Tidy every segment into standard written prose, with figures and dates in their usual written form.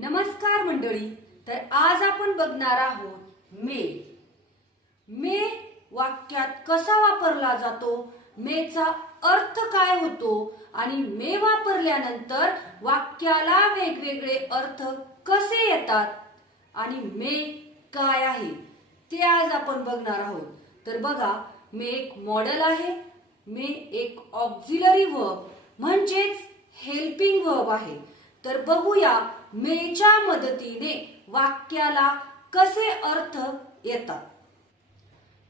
नमस्कार मंडळी. तर आज आपण बघणार आहोत मे. मे वाक्यात कसा वापरला जातो, मेचा अर्थ काय होतो आणि मे वापरल्यानंतर वाक्याला वेगवेगळे अर्थ कसे येतात आणि मे काय आहे ते आज आपण बघणार आहोत. तर बघा, मे एक मॉडेल आहे. मे एक ऑक्झिलरी वर्ब म्हणजेच हेल्पिंग वर्ब आहे. तर बघूया मेच्या मदतीने वाक्याला कसे अर्थ येतात.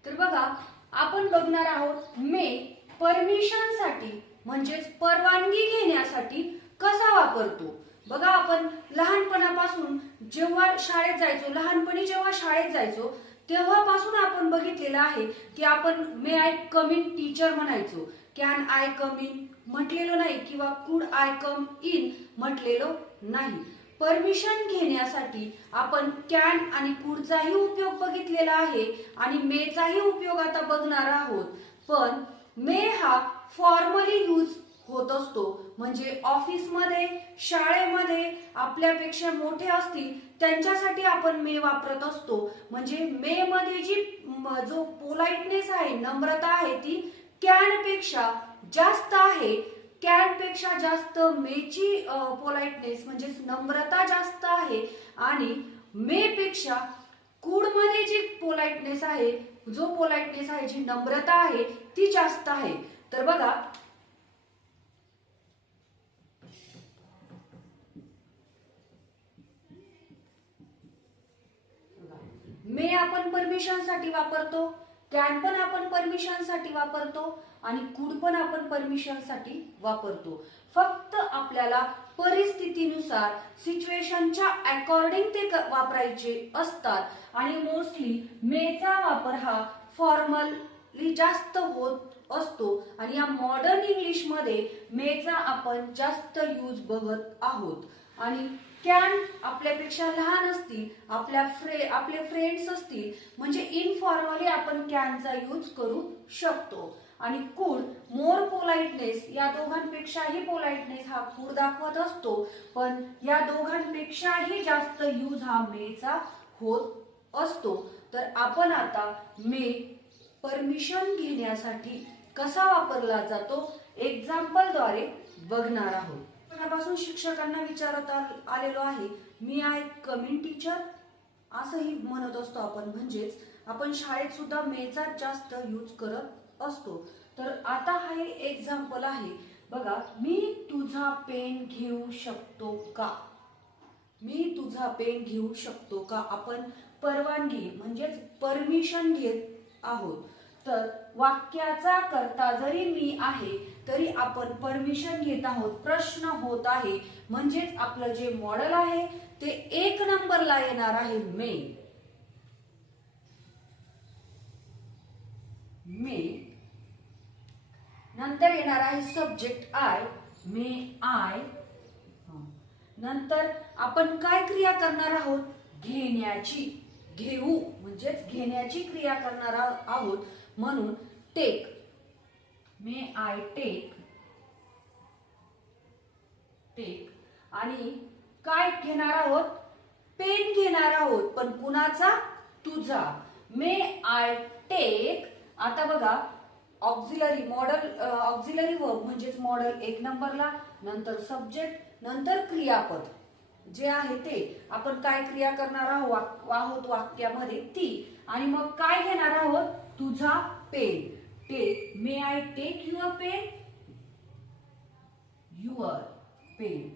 तर बघा, आपण बघणार आहोत मे परमिशन साठी म्हणजेच परवानगी घेण्यासाठी कसा वापरतो. बघा, आपण लहानपणापासून जेव्हा शाळेत जायचो, जेव्हा शाळेत जायचो तेव्हापासून आपण बघितलेलं आहे की आपण मे आय कम इन टीचर म्हणायचो. कॅन आय कम इन म्हटलेलो नाही किंवा कुड आय कम इन म्हटलेलो नाही. परमिशन घेण्यासाठी आपण कॅन आणि कुडचाही उपयोग बघितलेला आहे आणि मेचाही उपयोग आता बघणार आहोत. पण मे हा फॉर्मली यूज होत असतो, म्हणजे ऑफिसमध्ये, शाळेमध्ये आपल्यापेक्षा मोठे असतील त्यांच्यासाठी आपण मे वापरत असतो. म्हणजे मे मध्ये जो पोलाइटनेस आहे, नम्रता आहे, ती कॅन पेक्षा जास्त आहे. कॅन पेक्षा जास्त मेची पोलाइटनेस म्हणजे नम्रता जास्त आहे आणि मे पेक्षा कुड मध्ये जी पोलाइटनेस आहे, जी नम्रता आहे ती जास्त आहे. तर बघा, मे आपण परमिशन साठी वापरतो, कॅन पण आपण परमिशन साठी वापरतो आणि कुड पण आपण परमिशन साठी वापरतो. फक्त आपल्याला परिस्थितीनुसार, सिच्युएशनच्या अकॉर्डिंग ते वापरायचे असतात आणि मोस्टली मेचा वापर हा फॉर्मली जास्त होत असतो आणि या मॉडर्न इंग्लिश मध्ये मेचा आपण जास्त यूज बघत आहोत. आणि कॅन आपल्यापेक्षा लहान असतील, आपले फ्रेंड्स असतील, म्हणजे इनफॉर्मली आपण कॅनचा यूज करू शकतो. आणि कुड मोर पोलाइटनेस, या दोघांपेक्षाही पोलाइटनेस हा कुड दाखवत असतो, पण या दोघांपेक्षाही जास्त यूज हा मेचा होत असतो. तर आपण आता मे परमिशन घेण्यासाठी कसा वापरला जातो एक्झाम्पल द्वारे बघणार आहोत. पासून शिक्षकांना विचारत आलेलो आहे, मी आय कम इन टीचर असंही म्हणत असतो आपण. म्हणजेच आपण शाळेत सुद्धा मेचा जास्त यूज करत असतो. तर आता हा एक्झाम्पल आहे. बघा, मी तुझा पेन घेऊ शकतो का? मी तुझा पेन घेऊ शकतो का? आपण परवानगी म्हणजेच परमिशन घेत आहोत. तर वाक्याचा कर्ता जरी मी आहे तरी आपण परमिशन घेत आहोत, प्रश्न होत आहे. म्हणजेच आपलं जे मॉडेल आहे ते एक नंबरला येणार आहे मे. मे नंतर येणार आहे सब्जेक्ट आय, मे आय. नंतर आपण काय क्रिया करणार आहोत? घेण्याची, घेऊ म्हणजेच घेण्याची क्रिया करणार आहोत. म्हणून take, may I take. Take आणि काय घेणार आहोत? पेन घेणार आहोत, पण कुणाचा? तुझा. मे आय टेक. आता बघा, ऑक्झिलरी ऑक्झिलरी वर्ब म्हणजेच मॉडेल एक नंबरला, नंतर सब्जेक्ट, नंतर क्रियापद जे आहे ते आपण काय क्रिया करणार आहोत वाक्यामध्ये ती. आणि मग काय घेणार आहोत? तुझा पेन. Take, may I take your pen. Your pen.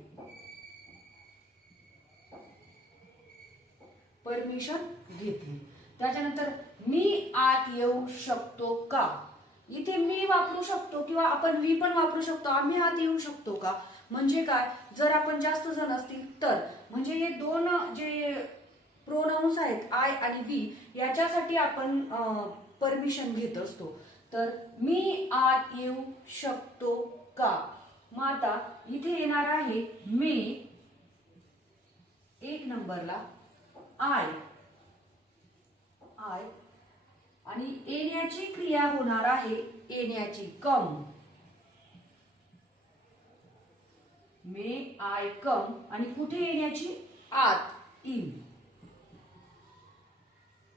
Permission घेतली. त्याच्यानंतर मी आत येऊ शकतो का? इथे मी वापरू शकतो किंवा आपण वी पण वापरू शकतो. आम्ही आत येऊ शकतो का म्हणजे काय? जर आपण जास्त जण असतील तर, म्हणजे हे दोन जे प्रोनाउन्स आहेत आय आणि वी, याच्यासाठी आपण परमिशन घेत असतो. तर मी आत येऊ शकतो का? मग आता इथे येणार आहे मे एक नंबरला, आय आणि येण्याची क्रिया होणार आहे येण्याची, कम. मे आय कम आणि कुठे येण्याची? आत in.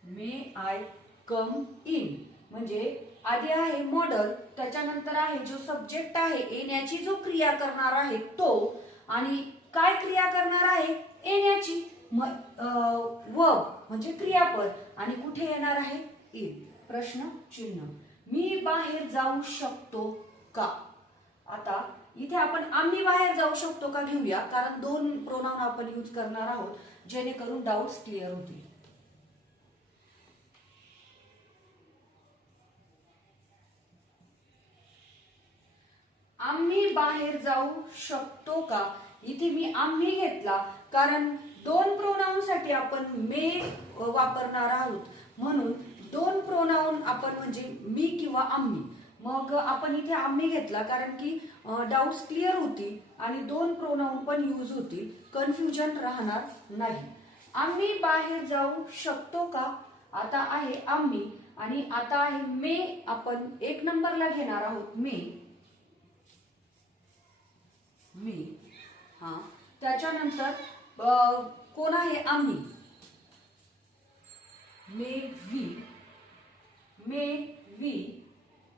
May I come in म्हणजे आधी आहे मॉडल, त्याच्यानंतर आहे जो सब्जेक्ट आहे येण्याची जो क्रिया करणार आहे तो, आणि काय क्रिया करणार आहे येण्याची वर्ब म्हणजे क्रियापद, आणि कुठे येणार आहे इन. प्रश्न चिन्ह. मी बाहेर जाऊ शकतो का. आता इथे आपण आम्ही बाहेर जाऊ शकतो का घेऊया, कारण दोन प्रोनाउन आपण यूज करणार आहोत जेणेकरून डाउट्स क्लिअर होतील. आम्ही बाहेर जाऊ शकतो का. इथे मी आम्ही घेतला कारण दोन प्रोनाउन साठी आपण मे वापरणार आहोत, म्हणून दोन प्रोनाउन आपण म्हणजे मी किंवा आम्ही, मग आपण इथे आम्ही घेतला कारण की डाउट्स क्लिअर होतील आणि दोन प्रोनाउन पण यूज होतील, कन्फ्युजन राहणार नाही. आम्ही बाहेर जाऊ शकतो का. आता आहे आम्ही आणि आता आहे मे, आपण एक नंबरला घेणार आहोत मे. मी हा त्याच्यानंतर कोण आहे आम्ही. मे वी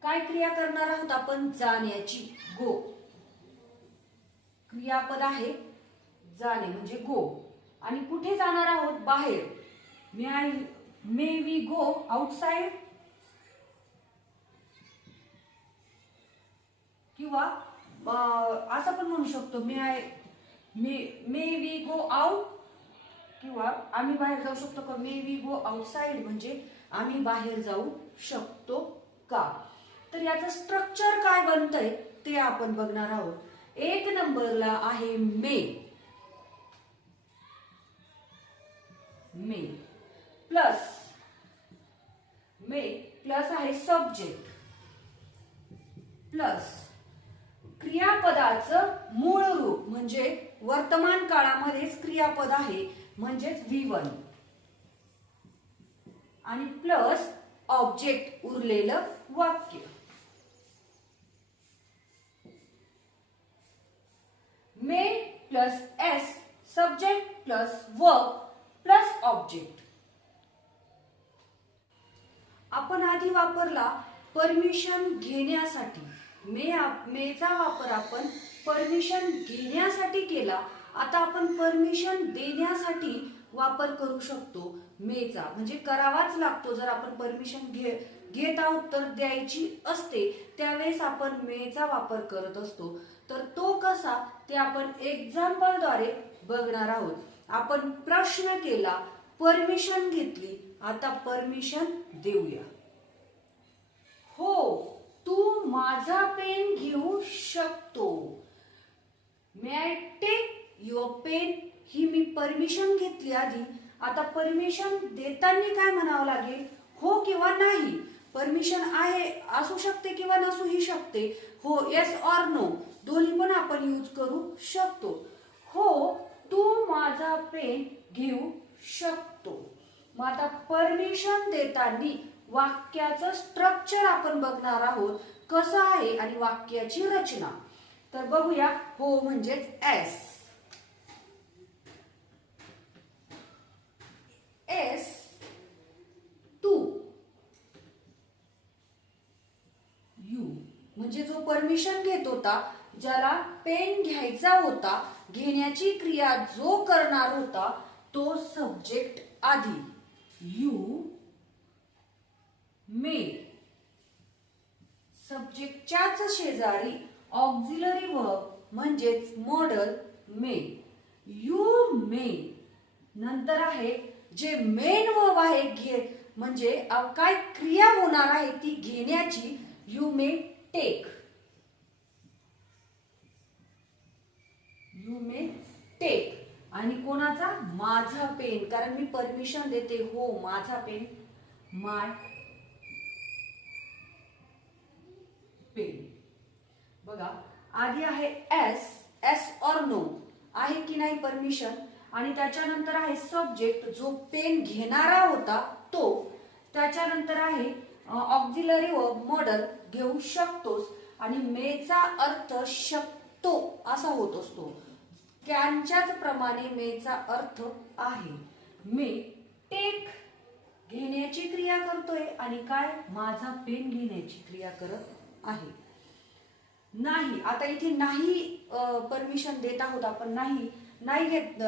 काय क्रिया करणार आहोत आपण जाण्याची गो. क्रियापद आहे जाणे म्हणजे गो, आणि कुठे जाणार आहोत बाहेर. मे वी गो आउटसाइड, किंवा असं पण म्हणू शकतो मे वी गो आउट, किंवा आम्ही बाहेर जाऊ शकतो का मे वी गो आउटसाइड म्हणजे आम्ही बाहेर जाऊ शकतो का. तर याचं स्ट्रक्चर काय बनतंय ते आपण बघणार आहोत. एक नंबरला आहे मे प्लस आहे सब्जेक्ट प्लस क्रियापदाचं मूळ रूप म्हणजे वर्तमान काळामध्येच क्रियापद आहे म्हणजेच V1, आणि प्लस ऑब्जेक्ट उरलेलं वाक्य. May plus S subject plus verb plus object. आपण आधी वापरला परमिशन घेण्यासाठी. मेचा वापर आपण परमिशन घेण्यासाठी केला. आता आपण परमिशन देण्यासाठी वापर करू शकतो मेचा, म्हणजे करावाच लागतो. जर आपण परमिशन घेत आहोत तर द्यायची असते, त्यावेळेस आपण मेचा वापर करत असतो. तर तो कसा ते आपण एक्झाम्पलद्वारे बघणार आहोत. आपण प्रश्न केला, परमिशन घेतली, आता परमिशन देऊया. हो तू माझा पेन घेऊ शकतो. May I take your pen. ही मी परमिशन घेतली आधी. आता परमिशन देताना काय म्हणावं लागेल, हो किंवा नाही. परमिशन आहे असू शकते किंवा नसूही शकते. हो येस ऑर नो दोन्ही पण आपण यूज करू शकतो. हो तू माझा पेन घेऊ शकतो. मग आता परमिशन देताना वाक्याचं स्ट्रक्चर आपण बघणार आहोत कसं आहे आणि वाक्याची रचना. तर बघूया. हो म्हणजेच एस टू, यू म्हणजे जो परमिशन घेत होता, ज्याला पेन घ्यायचा होता, घेण्याची क्रिया जो करणार होता तो सब्जेक्ट आधी. यू मे सब्जेक्टच्याच शेजारी ऑक्झिलरी वर्ब म्हणजेच मॉडल मे. यू मे नंतर आहे जे मेन वर्ब आहे म्हणजे काय क्रिया होणार आहे ती घेण्याची. You may take. You may take आणि कोणाचा माझा पेन, कारण मी परमिशन देते. हो माझा पेन माय पेन. बघा आधी आहे एस ऑर नो आहे की नाही परमिशन, आणि त्याच्यानंतर आहे सब्जेक्ट जो पेन घेणारा होता तो. त्याच्यानंतर आहे ऑक्झिलरी वर्ब मॉडल घेऊ शकतोस, आणि मेचा अर्थ शकतो असा होत असतो. कॅनच्याच प्रमाणे मेचा अर्थ आहे. मे टेक घेण्याची क्रिया करतोय आणि काय माझा पेन घेण्याची क्रिया करत आहे. नाही, आता इथे नाही परमिशन देत आहोत आपण. नाही घेत,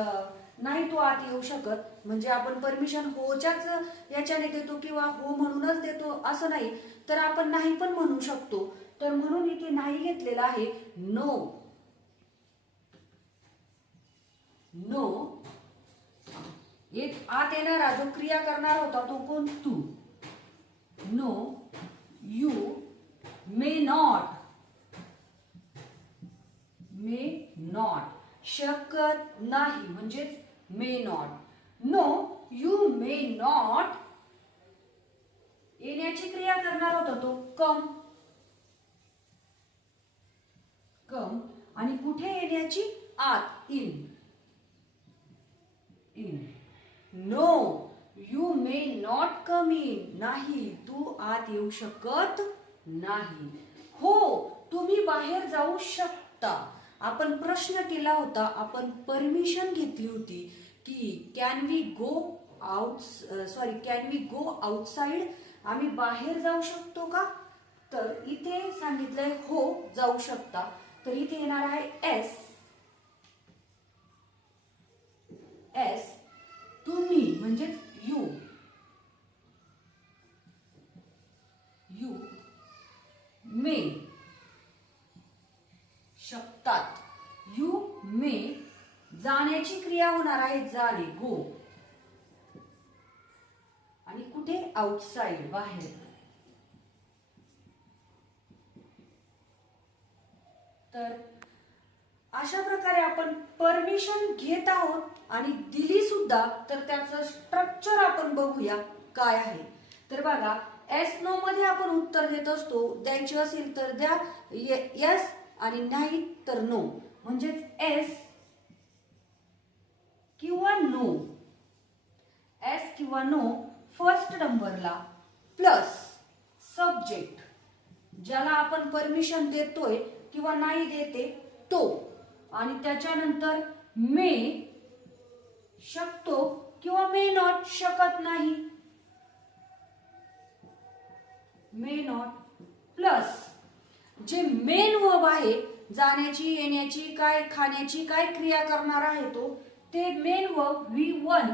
नाही तो आत येऊ शकत, म्हणजे आपण परमिशन होच्याच याच्याने देतो किंवा हो म्हणूनच देतो असं नाही, तर आपण नाही पण म्हणू शकतो. तर म्हणून इथे नाही घेतलेला आहे. नो, नो आत येणारा जो क्रिया करणार होता तो कोण? तू. No you may not, may not शकत नाही म्हणजेच may not. No you may not येण्याची क्रिया करणार होता तो कम, कम आणि कुठे येण्याची? आत, in, in. No you may not come in, नाही तू आत येऊ शकत नाही. हो तुम्ही बाहेर जाऊ शकता. आपण प्रश्न केला होता, आपण परमिशन घेतली होती की कॅन वी गो आउटसाइड, आम्ही बाहेर जाऊ शकतो का? तर इथे सांगितलंय हो जाऊ शकता. तर इथे येणार आहे एस. एस तुम्ही म्हणजेच यू, यू मे शकतात. यू मे जाण्याची क्रिया होणार आहे जाणे, गो, आणि कुठे? आउटसाइड, बाहेर. तर अशा प्रकारे आपण परमिशन घेत आहोत आणि दिली सुद्धा. तर त्याचं स्ट्रक्चर आपण बघूया काय आहे. तर बघा, एस नो मध्ये आपण उत्तर देत असतो. द्यायची असेल तर द्या यस आणि नाही तर नो, म्हणजेच एस किंवा नो. एस किंवा नो फर्स्ट नंबरला प्लस सब्जेक्ट, ज्याला आपण परमिशन देतोय किंवा नाही देते तो, आणि त्याच्यानंतर मे शकतो किंवा मे नॉट शकत नाही, मे नॉट प्लस जे मेन वर्ब आहे, जाण्याची, येण्याची, काय खाण्याची काय क्रिया करणार आहे तो, ते मेन वर्ब V1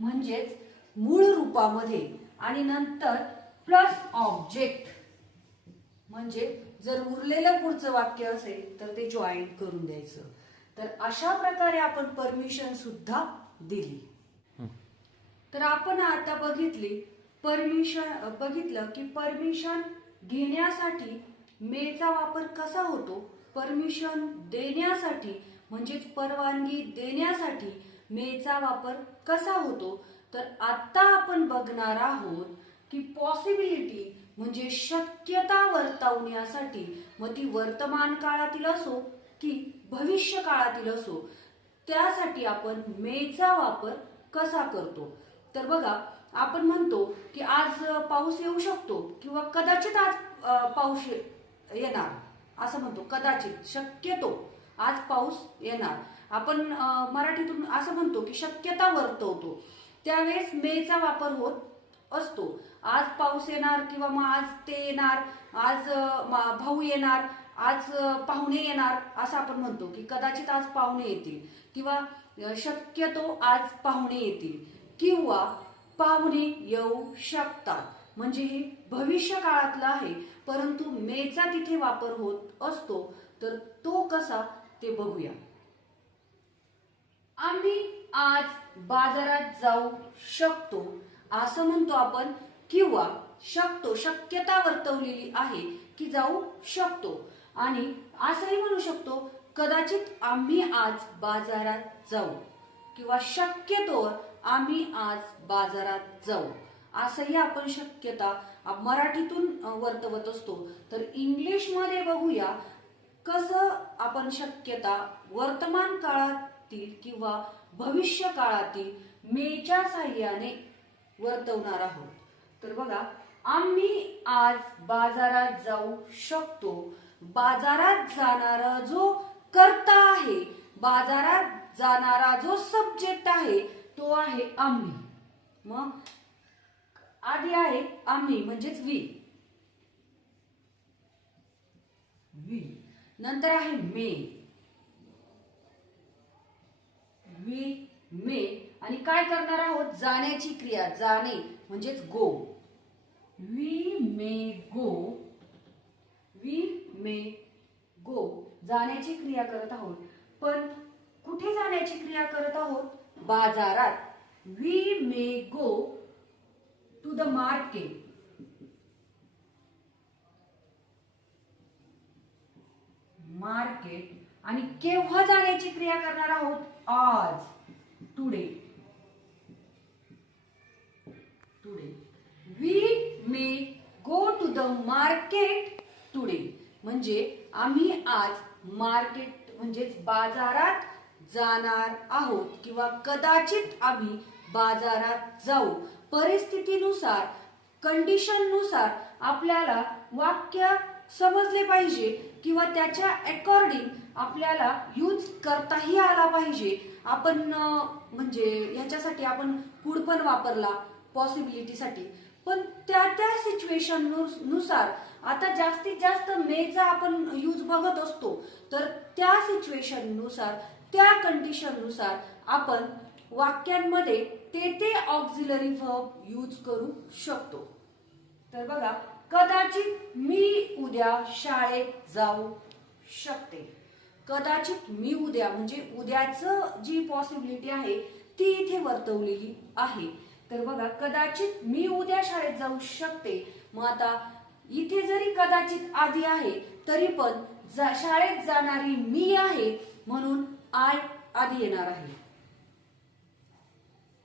म्हणजेच मूळ रूपामध्ये, आणि नंतर प्लस ऑब्जेक्ट, म्हणजे जर उरलेलं पुढचं वाक्य असेल तर ते जॉईन करून द्यायचं. तर अशा प्रकारे आपण परमिशन सुद्धा दिली. तर आपण आता बघितलं की परमिशन घेण्यासाठी मेचा वापर कसा होतो, परमिशन देण्यासाठी म्हणजेच परवानगी देण्यासाठी मेचा वापर कसा होतो. तर आता आपण बघणार आहोत की पॉसिबिलिटी म्हणजे शक्यता वर्तवण्यासाठी, मग ती वर्तमान काळातील असो की भविष्य काळातील असो, त्यासाठी आपण मेचा वापर कसा करतो. तर बघा, आपण म्हणतो की आज पाऊस येऊ शकतो किंवा कदाचित आज पाऊस येणार, असं म्हणतो. कदाचित, शक्यतो आज पाऊस येणार. आपण मराठीतून असं म्हणतो की शक्यता वर्तवतो, त्यावेळेस मेचा वापर होत असतो. आज पाऊस येणार किंवा मग आज ते येणार, आज भाऊ येणार, आज पाहुणे येणार, असं आपण म्हणतो की कदाचित आज पाहुणे येतील किंवा शक्यतो आज पाहुणे येतील किंवा पाहुणे येऊ शकतात. म्हणजे हे भविष्य काळातलं आहे, परंतु मेचा तिथे वापर होत असतो. तर तो कसा ते बघूया. आम्ही आज बाजारात जाऊ शकतो असं म्हणतो आपण, किंवा शकतो, शक्यता वर्तवलेली आहे की जाऊ शकतो. आणि असंही म्हणू शकतो, कदाचित आम्ही आज बाजारात जाऊ किंवा शक्यतो आम्ही आज बाजारात जाऊ, असंही आपण शक्यता मराठीतून वर्तवत असतो. तर इंग्लिश मध्ये बघूया कसं आपण शक्यता वर्तमान काळातील किंवा भविष्य काळातील मेच्या साहाय्याने वर्तवणार आहोत. तर बघा, आम्ही आज बाजारात जाऊ शकतो. बाजारात जाणारा जो कर्ता आहे, बाजारात जाणारा जो सब्जेक्ट आहे तो आहे आम्ही. मग आधी आहे आम्ही म्हणजेच वी. नंतर आहे मे. मे आणि काय करणार आहोत जाण्याची क्रिया जाणे म्हणजेच गो. वी मे गो. जाण्याची क्रिया करत आहोत. पण कुठे जाण्याची क्रिया करत आहोत? बाजारात. We may go to the market. आणि केव्हा जाण्याची क्रिया करणार आहोत? आज. Today. We may go to the market today. म्हणजे आम्ही आज मार्केट म्हणजेच बाजारात जाणार आहोत किंवा कदाचित आम्ही बाजारात जाऊ. परिस्थितीनुसार, कंडिशननुसार आपल्याला वाक्य समजले पाहिजे किंवा त्याच्या अकॉर्डिंग आपल्याला यूज करताही आला पाहिजे. आपण म्हणजे ह्याच्यासाठी आपण कुड पण वापरला पॉसिबिलिटीसाठी. पण त्या सिच्युएशन नुसार आता जास्तीत जास्त मेचा आपण यूज बघत असतो. तर त्या सिच्युएशन नुसार, त्या कंडिशन नुसार आपण वाक्यांमध्ये ते ऑक्झिलरी वर्ब यूज करू शकतो. तर बघा, कदाचित मी उद्या शाळेत जाऊ शकते. कदाचित मी उद्या म्हणजे उद्याचं जी पॉसिबिलिटी आहे ती इथे वर्तवलेली आहे. तर बघा, कदाचित मी उद्या शाळेत जाऊ शकते. मग आता इथे जरी कदाचित आधी आहे तरी पण शाळेत जाणारी मी आहे म्हणून आय आधी येणार आहे.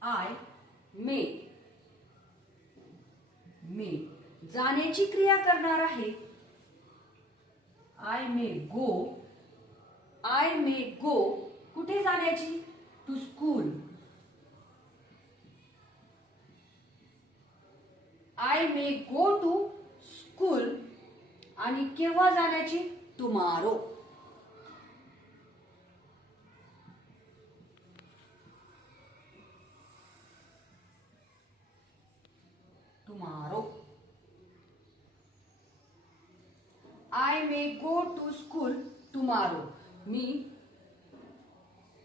I may. जाण्याची क्रिया करणार आहे आय मे गो. कुठे जाण्याची? To school. I may go to school. आणि केव्हा जाण्याची? Tomorrow. I may go to school tomorrow.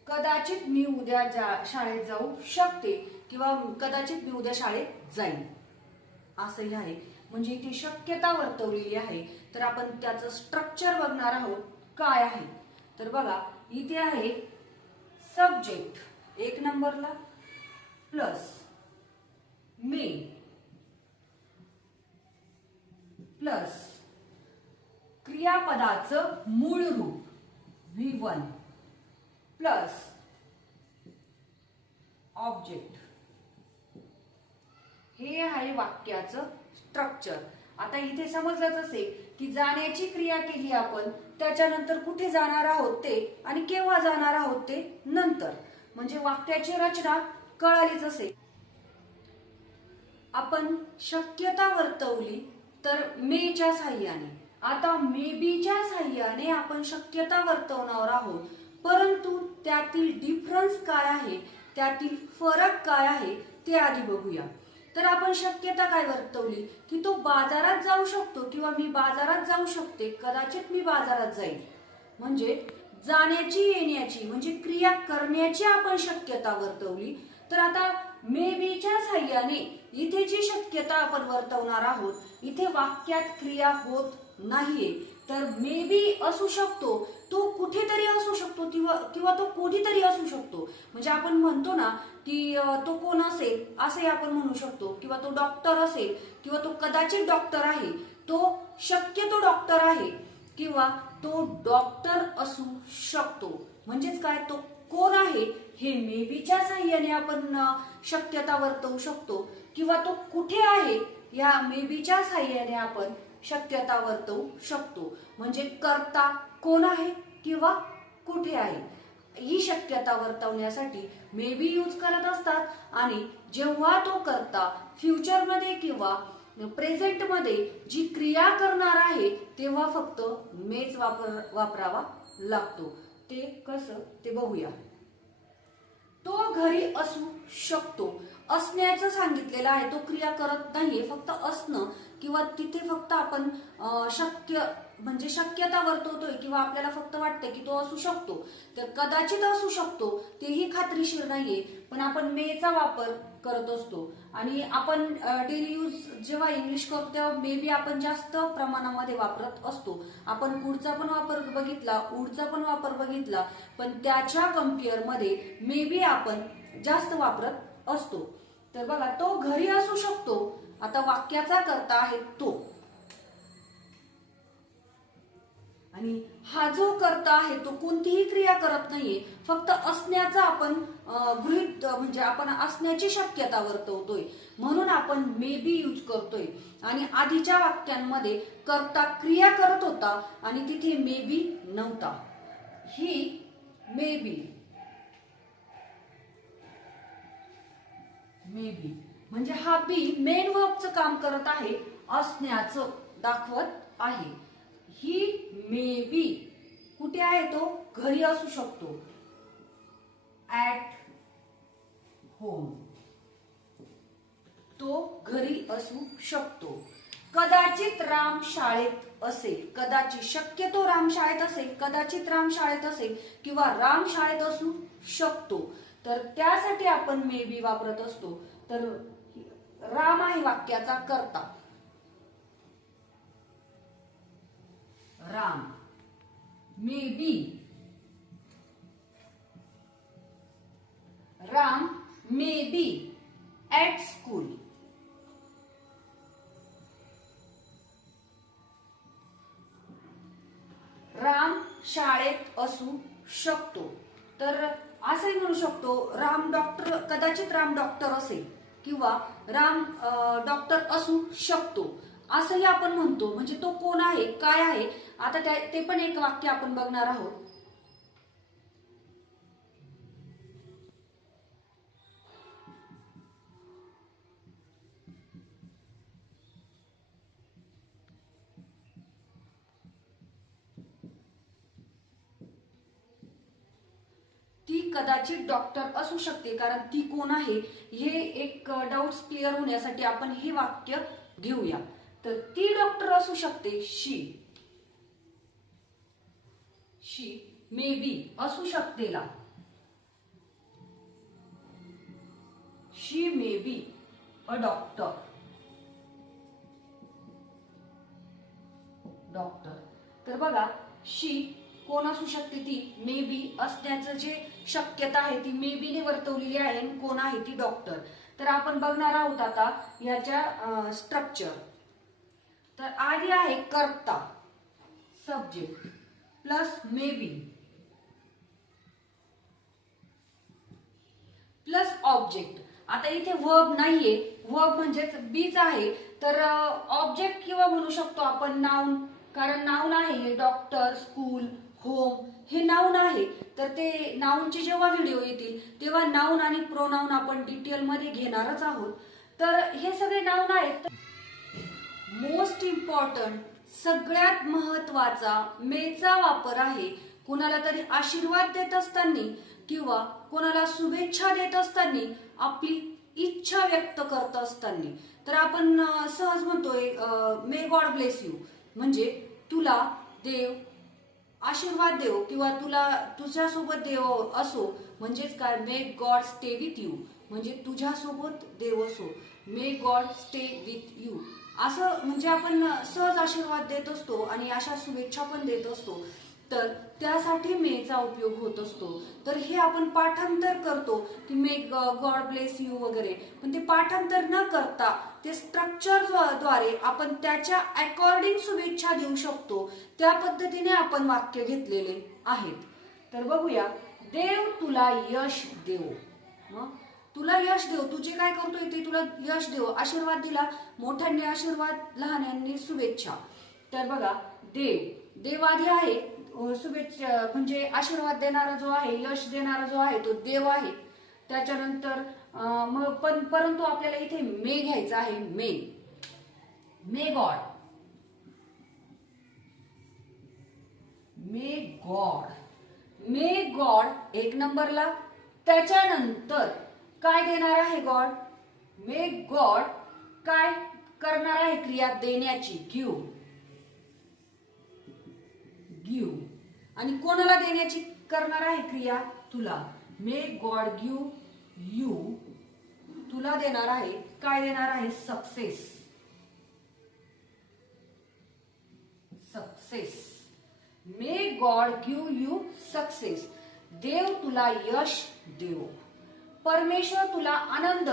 कदाचित मी उद्या शाळेत जाऊ शकते किंवा कदाचित मी उद्या शाळेत जाईन असंही आहे. म्हणजे इथे शक्यता वर्तवलेली आहे. तर आपण त्याचं स्ट्रक्चर बघणार आहोत काय आहे. तर बघा, इथे आहे सब्जेक्ट 1 नंबरला प्लस मे प्लस क्रियापदाचं मूळ रूप V1 प्लस ऑब्जेक्ट. हे आहे वाक्याचं स्ट्रक्चर. आता इथे समजलंच असेल की जाण्याची क्रिया केली आपण, त्याच्यानंतर कुठे जाणार आहोत ते आणि केव्हा जाणार आहोत ते नंतर. म्हणजे वाक्याची रचना कळालीच असेल. आपण शक्यता वर्तवली तर मेच्या साह्याने. आता मे बीच्या साह्याने आपण शक्यता वर्तवणार आहोत. परंतु त्यातील डिफरन्स काय आहे, त्यातील फरक काय आहे ते आधी बघूया. तर आपण शक्यता काय वर्तवली की तो बाजारात जाऊ शकतो किंवा मी बाजारात जाऊ शकते. कदाचित मी बाजारात जाईल. म्हणजे जाण्याची, येण्याची म्हणजे क्रिया करण्याची आपण शक्यता वर्तवली. तर आता मे बीच्या साह्याने इथे जी शक्यता आपण वर्तवणार आहोत, इथे वाक्यात क्रिया होत नाहीये. तर मे बी असू शकतो, तो कुठेतरी असू शकतो किंवा तो कोणीतरी असू शकतो. म्हणजे आपण म्हणतो ना की तो कोण असेल असे आपण म्हणू शकतो. किंवा तो डॉक्टर असेल किंवा तो कदाचित डॉक्टर आहे. तो शक्यतो डॉक्टर आहे किंवा तो डॉक्टर असू शकतो. म्हणजेच काय, तो कोण आहे हे मे बीच्या साह्याने आपण शक्यता वर्तवू शकतो किंवा तो कुठे आहे या मे बीच्या साह्याने आपण शक्यता वर्तवू शकतो. म्हणजे कर्ता कोण आहे किंवा कुठे आहे ही शक्यता वर्तवण्यासाठी मे बी यूज करत असतात. आणि जेव्हा तो कर्ता फ्युचरमध्ये किंवा प्रेझेंटमध्ये जी क्रिया करणार आहे तेव्हा फक्त मेच वापरावा लागतो. ते कसं ते बघूया. तो घरी असू शकतो. असण्याचं सांगितलेलं आहे, तो क्रिया करत नाहीये, फक्त असणं किंवा तिथे फक्त आपण शक्यता वर्तवतोय किंवा आपल्याला फक्त वाटतंय की तो असू शकतो. तर कदाचित असू शकतो तेही खात्रीशीर नाहीये, पण आपण मेचा वापर करत असतो. आणि आपण डेली यूज जेव्हा इंग्लिश करतो तेव्हा मे बी आपण जास्त प्रमाणामध्ये वापरत असतो. आपण कुडचा पण वापर बघितला, वुडचा पण वापर बघितला, पण त्याच्या कम्पेअर मध्ये मे बी आपण जास्त वापरत असतो. तर बघा, तो घरी असू शकतो. आता वाक्याचा कर्ता आहे तो, आणि हा जो कर्ता आहे तो कोणतीही क्रिया करत नाहीये, फक्त असण्याचा आपण आपण असण्याची शक्यता वर्तवतोय, म्हणून आपण मे बी यूज करतोय. आणि आधीच्या वाक्यांमध्ये कर्ता क्रिया करत होता आणि तिथे मे बी नव्हता. ही मे बी म्हणजे हा बी मेन वर्बचं काम करत आहे, असण्याचं दाखवत आहे. ही मे बी कुठे आहे, तो घरी असू शकतो, ऍट होम. तो घरी असू शकतो. कदाचित राम शाळेत असेल, कदाचित शक्यतो राम शाळेत असेल, कदाचित राम शाळेत असेल किंवा राम शाळेत असू शकतो. तर त्यासाठी आपण मे बी वापरत असतो. तर राम आहे वाक्याचा कर्ता. Ram may be, Ram may be at school. Ram शाळेत असू शकतो. तर असंही म्हणू शकतो, राम डॉक्टर, कदाचित राम डॉक्टर असेल किंवा राम डॉक्टर असू शकतो असंही आपण म्हणतो. म्हणजे तो कोण आहे, काय आहे, आता ते पण एक वाक्य आपण बघणार आहोत. ती कदाचित डॉक्टर असू शकते, कारण ती कोण आहे हे एक डाऊट्स क्लिअर होण्यासाठी आपण हे वाक्य घेऊया. तर ती डॉक्टर असू शकते, शी मे बी असू शकतेला, she may be a doctor. तर बघा, शी कोण असू शकते, ती मे बी असण्याचं जे शक्यता आहे ती मे बी ने वर्तवलेली आहे. कोण आहे, ती डॉक्टर. तर आपण बघणार आहोत आता याच्या स्ट्रक्चर. तर आधी आहे कर्ता, subject plus may be plus object. आता इथे वर्ब नाहीये, वर्ब म्हणजेच बीच आहे. तर ऑब्जेक्ट किंवा म्हणू शकतो आपण नाउन, कारण नाउन आहे डॉक्टर, स्कूल, होम हे नाउन आहे. तर ते नाउनचे जेव्हा व्हिडिओ येतील तेव्हा नाउन आणि प्रोनाउन आपण डिटेलमध्ये घेणारच आहोत. तर हे सगळे नाउन आहेत. मोस्ट इम्पॉर्टंट, सगळ्यात महत्वाचा मेचा वापर आहे कोणाला तरी आशीर्वाद देत असताना किंवा कोणाला शुभेच्छा देत असताना, आपली इच्छा व्यक्त करत असताना. तर आपण सहज म्हणतोय मे गॉड ब्लेस यू, म्हणजे तुला देव आशीर्वाद देव किंवा तुझ्यासोबत देव असो. म्हणजेच काय, may God stay with you, म्हणजे तुझ्यासोबत देव असो. May God stay with you असं म्हणजे आपण सहज आशीर्वाद देत असतो आणि अशा शुभेच्छा पण देत असतो. तर त्यासाठी मेचा उपयोग होत असतो. तर हे आपण पाठांतर करतो की मे गॉड ब्लेस यू वगैरे, पण ते पाठांतर न करता ते स्ट्रक्चर द्वारे आपण त्याच्या अकॉर्डिंग शुभेच्छा देऊ शकतो. त्या पद्धतीने आपण वाक्य घेतलेले आहेत. तर बघूया, देव तुला यश देव. मग तुला यश देव, तू जे काय करतोय ते तुला यश देव. आशीर्वाद दिला, मोठ्यांनी आशीर्वाद, लहान्यांनी शुभेच्छा. तर बघा, देव आधी आहे, शुभेच्छा म्हणजे आशीर्वाद देणारा जो आहे, यश देणारा जो आहे तो देव आहे. त्याच्यानंतर परंतु आपल्याला इथे मे घ्यायचा आहे. मे गॉड एक नंबरला, त्याच्यानंतर काय देणार आहे गॉड? मे गॉड काय करणार आहे क्रिया? देण्याची, गिव्ह. आणि कोणाला देण्याची करणार आहे क्रिया? तुला. मे गॉड गिव्ह यू, तुला देणार आहे. काय देणार आहे? Success. May God give you success, देव तुला यश देवो. परमेश्वर तुला आनंद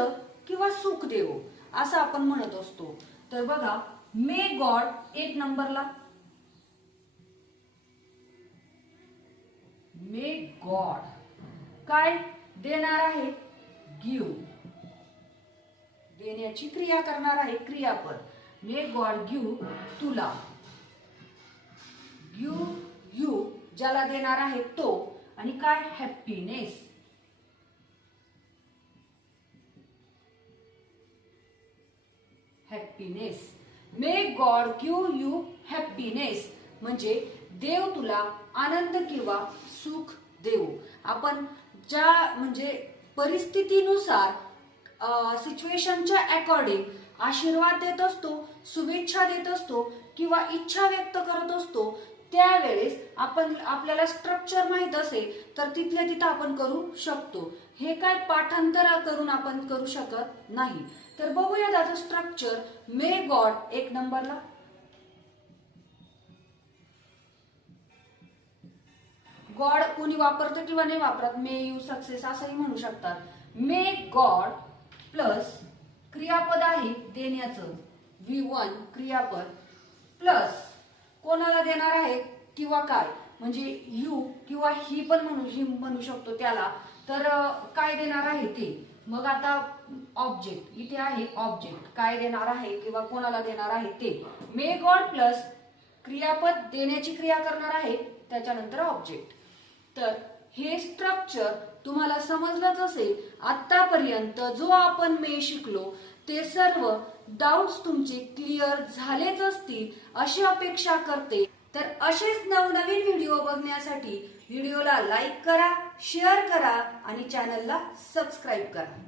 किंवा सुख देवो असं आपण म्हणत असतो. तर बघा, मे गॉड एक नंबरला, मे गॉड काय देणार आहे? गिव्ह, देण्याची क्रिया करणार आहे, क्रियापद. मे गॉड गिव्ह तुला, गिव्ह यू ज्याला देणार आहे तो, आणि काय? Happiness. May God give you happiness म्हणजे देव तुला आनंद किंवा सुख देवो. आपण ज्या म्हणजे परिस्थितीनुसार, सिच्युएशनच्या अकॉर्डिंग आशीर्वाद देत असतो, शुभेच्छा देत असतो किंवा इच्छा व्यक्त करत असतो. त्यावेळेस आपण, आपल्याला स्ट्रक्चर माहित असेल तर तिथल्या तिथं आपण करू शकतो. हे काय पाठांतर करून आपण करू शकत नाही. तर बघूया त्याचं स्ट्रक्चर. मे गॉड एक नंबरला, गॉड कुणी वापरतं किंवा नाही वापरत, मे यू सक्सेस असंही म्हणू शकतात. मे गॉड प्लस क्रियापद आहे देण्याचं, V1 क्रियापद, प्लस कोणाला देणार आहे किंवा काय, म्हणजे यू किंवा ही पण म्हणू शकतो त्याला. तर काय देणार आहे ते. मग आता ऑब्जेक्ट इथे आहे, ऑब्जेक्ट काय देणार आहे किंवा कोणाला देणार आहे ते. मे गॉड प्लस क्रियापद देण्याची क्रिया करणार आहे, त्याच्यानंतर ऑब्जेक्ट. तर हे स्ट्रक्चर तुम्हाला समजलंच असेल. आतापर्यंत जो आपण मे शिकलो ते सर्व डाउट्स तुमचे क्लिअर झालेच असतील अशी अपेक्षा करते. तर असेच नवनवीन व्हिडिओ बघण्यासाठी व्हिडिओला लाईक करा, शेअर करा आणि चॅनलला सबस्क्राईब करा.